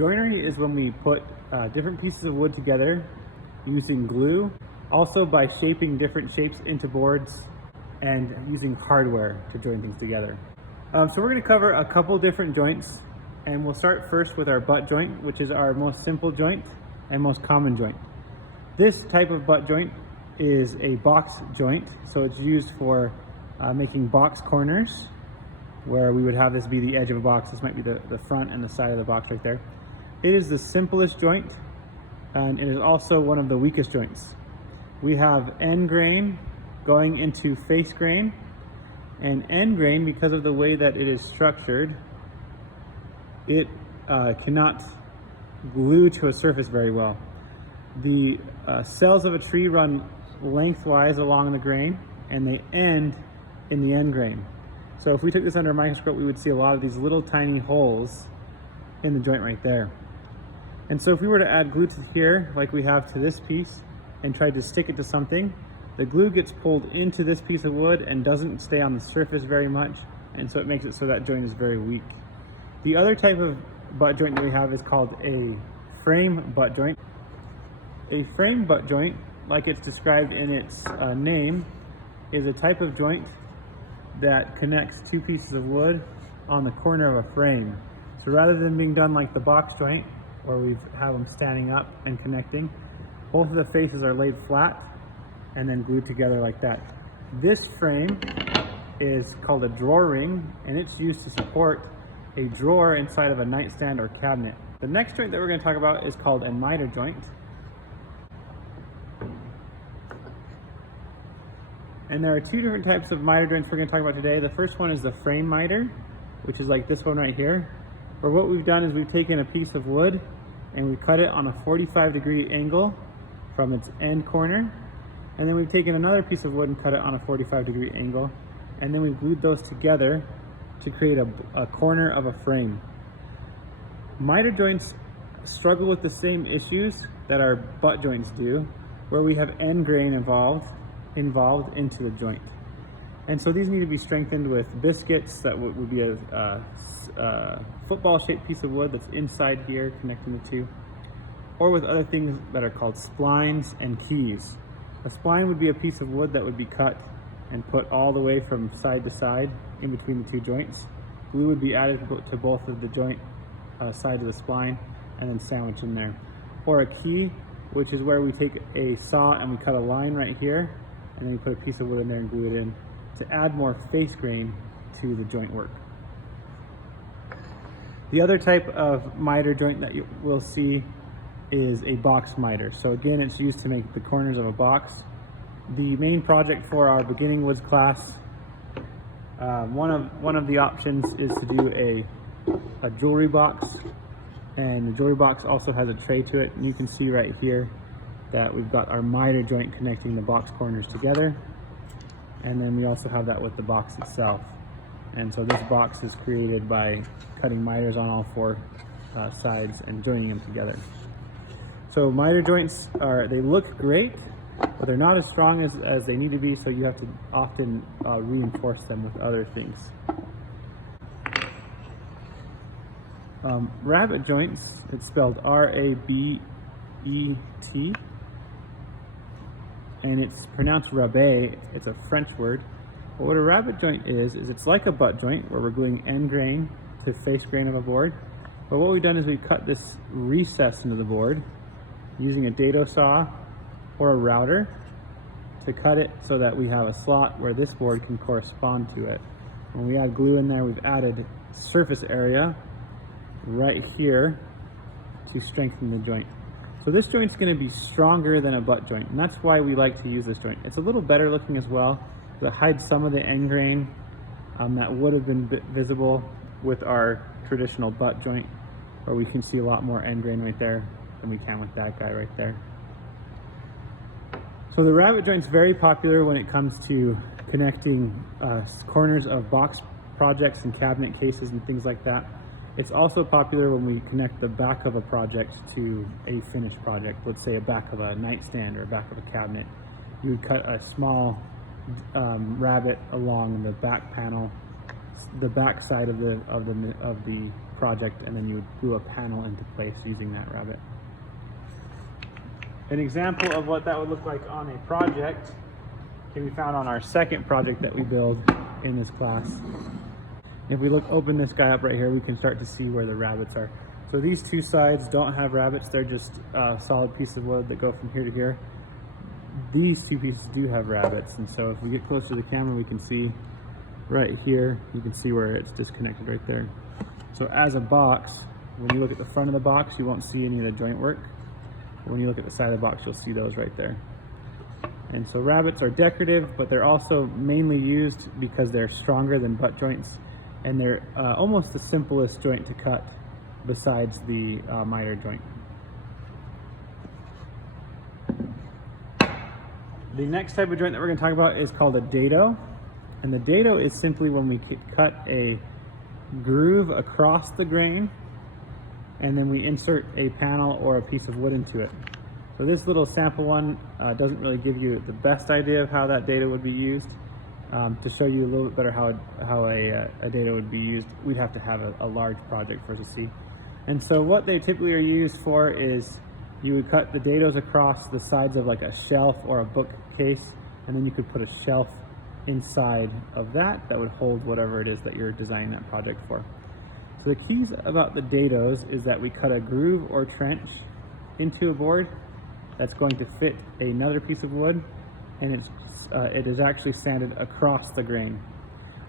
Joinery is when we put different pieces of wood together using glue, also by shaping different shapes into boards and using hardware to join things together. So we're going to cover a couple different joints, and we'll start first with our butt joint, which is our most simple joint and most common joint. This type of butt joint is a box joint, so it's used for making box corners, where we would have this be the edge of a box. This might be the front and the side of the box right there. It is the simplest joint, and it is also one of the weakest joints. We have end grain going into face grain, and end grain, because of the way that it is structured, it cannot glue to a surface very well. The cells of a tree run lengthwise along the grain, and they end in the end grain. So if we took this under a microscope, we would see a lot of these little tiny holes in the joint right there. And so if we were to add glue to here, like we have to this piece, and tried to stick it to something, the glue gets pulled into this piece of wood and doesn't stay on the surface very much, and so it makes it so that joint is very weak. The other type of butt joint that we have is called a frame butt joint. A frame butt joint, like it's described in its name, is a type of joint that connects two pieces of wood on the corner of a frame. So rather than being done like the box joint, where we have them standing up and connecting, both of the faces are laid flat and then glued together like that. This frame is called a drawer ring, and it's used to support a drawer inside of a nightstand or cabinet. The next joint that we're going to talk about is called a miter joint. And there are two different types of miter joints we're going to talk about today. The first one is the frame miter, which is like this one right here, where what we've done is we've taken a piece of wood and we cut it on a 45-degree angle from its end corner, and then we've taken another piece of wood and cut it on a 45-degree angle, and then we've glued those together to create a corner of a frame. Miter joints struggle with the same issues that our butt joints do, where we have end grain involved into a joint. And so these need to be strengthened with biscuits. That would be a football-shaped piece of wood that's inside here connecting the two, or with other things that are called splines and keys. A spline would be a piece of wood that would be cut and put all the way from side to side in between the two joints. Glue would be added to both of the joint sides of the spline and then sandwiched in there. Or a key, which is where we take a saw and we cut a line right here, and then we put a piece of wood in there and glue it in to add more face grain to the joint work. The other type of miter joint that you will see is a box miter. So again, it's used to make the corners of a box. The main project for our beginning woods class, one of the options is to do a jewelry box, and the jewelry box also has a tray to it, and you can see right here that we've got our miter joint connecting the box corners together, and then we also have that with the box itself. And so this box is created by cutting miters on all four sides and joining them together. So miter joints they look great, but they're not as strong as they need to be, so you have to often reinforce them with other things. Rabbet joints, it's spelled R-A-B-E-T, and it's pronounced rabet. It's a French word. But what a rabbet joint is it's like a butt joint where we're gluing end grain to face grain of a board. But what we've done is we've cut this recess into the board using a dado saw or a router to cut it so that we have a slot where this board can correspond to it. When we add glue in there, we've added surface area right here to strengthen the joint. So this joint's going to be stronger than a butt joint, and that's why we like to use this joint. It's a little better looking as well. It hides some of the end grain that would have been visible with our traditional butt joint, where we can see a lot more end grain right there than we can with that guy right there. So the rabbet joint's very popular when it comes to connecting corners of box projects and cabinet cases and things like that. It's also popular when we connect the back of a project to a finished project. Let's say a back of a nightstand or a back of a cabinet. You would cut a small rabbet along the back panel the back side of the project, and then you would glue a panel into place using that rabbet. An example of what that would look like on a project can be found on our second project that we build in this class. If we open this guy up right here, we can start to see where the rabbets are. So these two sides don't have rabbets, they're just a solid piece of wood that go from here to here. These two pieces do have rabbets, and so if we get close to the camera, we can see right here, you can see where it's disconnected right there. So as a box, when you look at the front of the box, you won't see any of the joint work. When you look at the side of the box, you'll see those right there. And so rabbets are decorative, but they're also mainly used because they're stronger than butt joints, and they're almost the simplest joint to cut besides the miter joint. The next type of joint that we're going to talk about is called a dado. And the dado is simply when we cut a groove across the grain, and then we insert a panel or a piece of wood into it. So this little sample one doesn't really give you the best idea of how that dado would be used. To show you a little bit better how a dado would be used, we'd have to have a large project for us to see. And so what they typically are used for is you would cut the dados across the sides of like a shelf or a bookcase, and then you could put a shelf inside of that would hold whatever it is that you're designing that project for. So the keys about the dados is that we cut a groove or trench into a board that's going to fit another piece of wood, and it is actually sanded across the grain.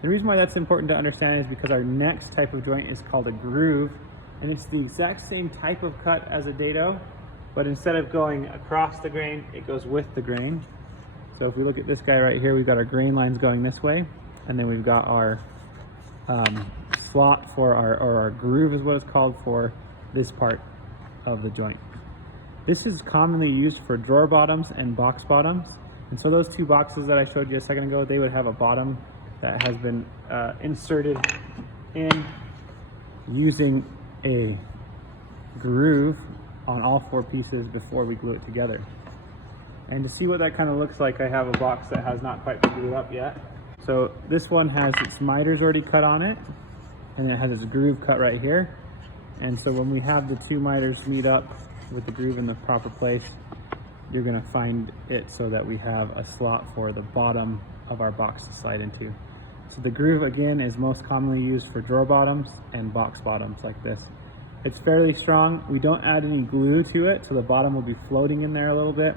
The reason why that's important to understand is because our next type of joint is called a groove, and it's the exact same type of cut as a dado, but instead of going across the grain, it goes with the grain. So if we look at this guy right here, we've got our grain lines going this way, and then we've got our slot for our groove is what it's called for this part of the joint. This is commonly used for drawer bottoms and box bottoms. And so those two boxes that I showed you a second ago, they would have a bottom that has been inserted in using a groove on all four pieces before we glue it together. And to see what that kind of looks like, I have a box that has not quite been glued up yet. So this one has its miters already cut on it, and it has its groove cut right here. And so when we have the two miters meet up with the groove in the proper place, you're going to find it so that we have a slot for the bottom of our box to slide into. So the groove, again, is most commonly used for drawer bottoms and box bottoms like this. It's fairly strong. We don't add any glue to it, so the bottom will be floating in there a little bit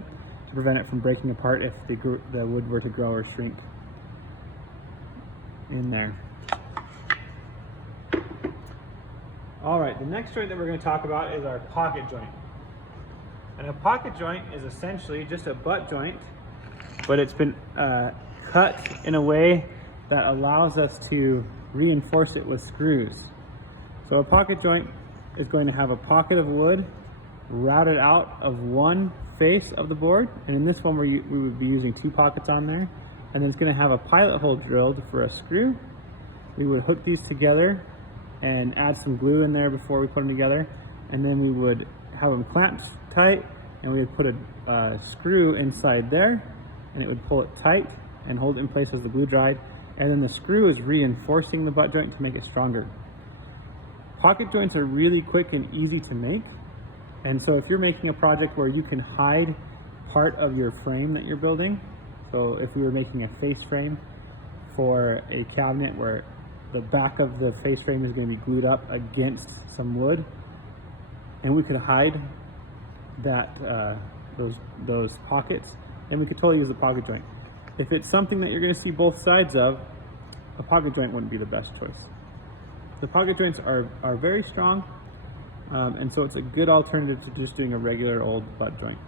to prevent it from breaking apart if the wood were to grow or shrink in there. All right, the next joint that we're going to talk about is our pocket joint. And a pocket joint is essentially just a butt joint, but it's been cut in a way that allows us to reinforce it with screws. So a pocket joint is going to have a pocket of wood routed out of one face of the board, and in this one we would be using two pockets on there, and then it's going to have a pilot hole drilled for a screw. We would hook these together and add some glue in there before we put them together, and then we would have them clamped tight, and we would put a screw inside there, and it would pull it tight and hold it in place as the glue dried, and then the screw is reinforcing the butt joint to make it stronger. Pocket joints are really quick and easy to make, and so if you're making a project where you can hide part of your frame that you're building, so if we were making a face frame for a cabinet where the back of the face frame is going to be glued up against some wood, and we could hide that those pockets, then we could totally use a pocket joint. If it's something that you're going to see both sides of, a pocket joint wouldn't be the best choice. The pocket joints are very strong, and so it's a good alternative to just doing a regular old butt joint.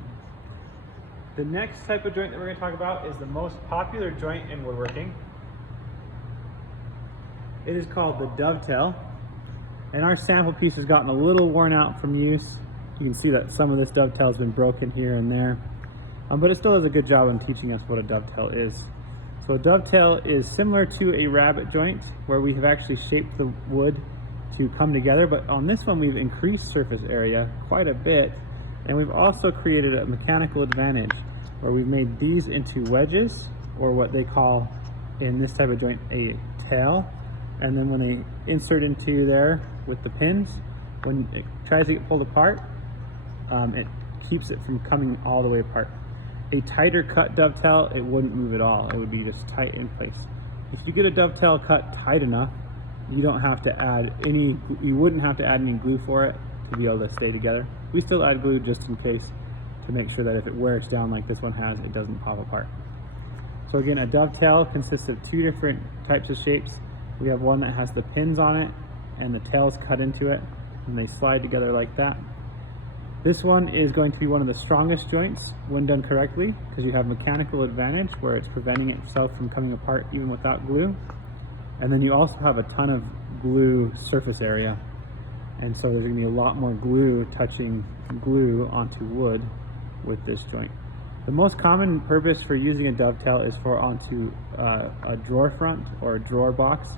The next type of joint that we're going to talk about is the most popular joint in woodworking. It is called the dovetail, and our sample piece has gotten a little worn out from use. You can see that some of this dovetail has been broken here and there, but it still does a good job in teaching us what a dovetail is. So a dovetail is similar to a rabbet joint, where we have actually shaped the wood to come together, but on this one we've increased surface area quite a bit, and we've also created a mechanical advantage where we've made these into wedges, or what they call in this type of joint a tail, And then when they insert into there with the pins, when it tries to get pulled apart, it keeps it from coming all the way apart. A tighter cut dovetail, it wouldn't move at all. It would be just tight in place. If you get a dovetail cut tight enough, you don't have to add any, you wouldn't have to add any glue for it to be able to stay together. We still add glue just in case, to make sure that if it wears down like this one has, it doesn't pop apart. So again, a dovetail consists of two different types of shapes. We have one that has the pins on it and the tails cut into it, and they slide together like that. This one is going to be one of the strongest joints when done correctly, because you have mechanical advantage where it's preventing itself from coming apart even without glue. And then you also have a ton of glue surface area. And so there's going to be a lot more glue touching glue onto wood with this joint. The most common purpose for using a dovetail is for onto a drawer front or a drawer box.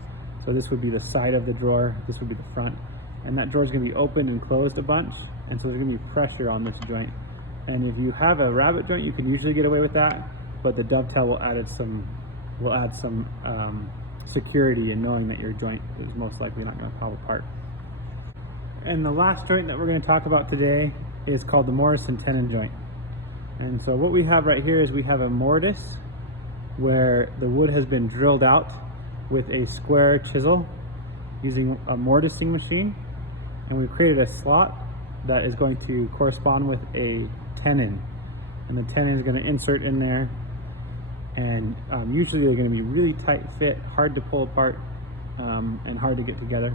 So this would be the side of the drawer, this would be the front. And that drawer is going to be opened and closed a bunch. And so there's going to be pressure on this joint. And if you have a rabbet joint, you can usually get away with that, but the dovetail will add some security in knowing that your joint is most likely not going to pop apart. And the last joint that we're going to talk about today is called the mortise and tenon joint. And so what we have right here is we have a mortise where the wood has been drilled out with a square chisel using a mortising machine, and we've created a slot that is going to correspond with a tenon, and the tenon is going to insert in there, and usually they're going to be really tight fit, hard to pull apart, and hard to get together.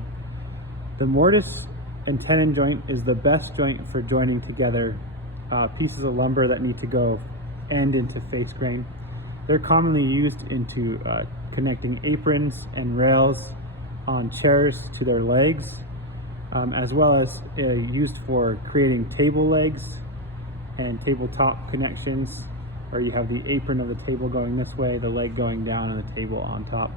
The mortise and tenon joint is the best joint for joining together pieces of lumber that need to go end into face grain. They're commonly used into connecting aprons and rails on chairs to their legs, as well as used for creating table legs and tabletop connections, where you have the apron of the table going this way, the leg going down, and the table on top.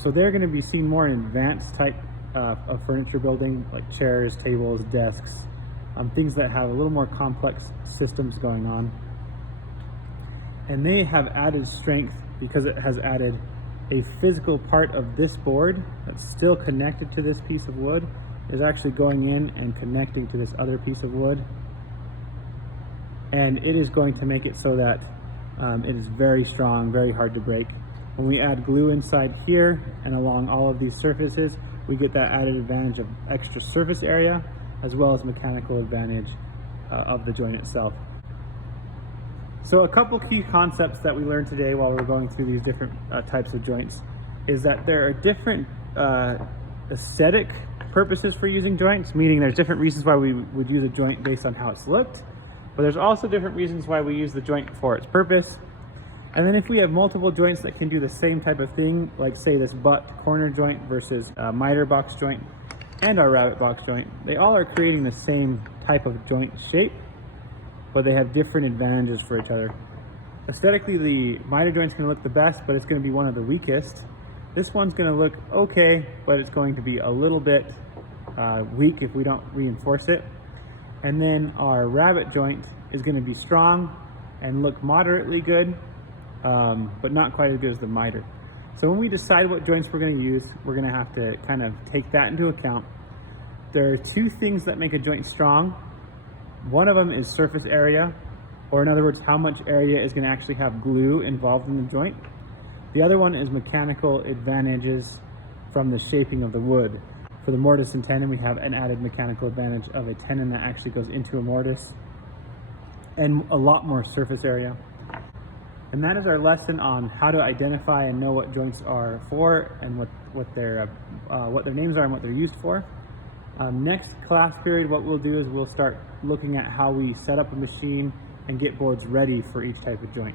So they're going to be seen more in advanced type of furniture building, like chairs, tables, desks, things that have a little more complex systems going on. And they have added strength because it has added a physical part of this board that's still connected to this piece of wood is actually going in and connecting to this other piece of wood. And it is going to make it so that it is very strong, very hard to break. When we add glue inside here and along all of these surfaces, we get that added advantage of extra surface area, as well as mechanical advantage of the joint itself. So a couple key concepts that we learned today while we're going through these different types of joints is that there are different aesthetic purposes for using joints, meaning there's different reasons why we would use a joint based on how it's looked, but there's also different reasons why we use the joint for its purpose. And then if we have multiple joints that can do the same type of thing, like say this butt corner joint versus a miter box joint and our rabbet box joint, they all are creating the same type of joint shape, but they have different advantages for each other. Aesthetically, the miter joint's going to look the best, but it's going to be one of the weakest. This one's going to look okay, but it's going to be a little bit weak if we don't reinforce it. And then our rabbet joint is going to be strong and look moderately good, but not quite as good as the miter. So when we decide what joints we're going to use, we're going to have to kind of take that into account. There are two things that make a joint strong. One of them is surface area, or in other words, how much area is going to actually have glue involved in the joint. The other one is mechanical advantages from the shaping of the wood. For the mortise and tenon, we have an added mechanical advantage of a tenon that actually goes into a mortise, and a lot more surface area. And that is our lesson on how to identify and know what joints are for, and what their names are and what they're used for. Next class period, what we'll do is we'll start looking at how we set up a machine and get boards ready for each type of joint.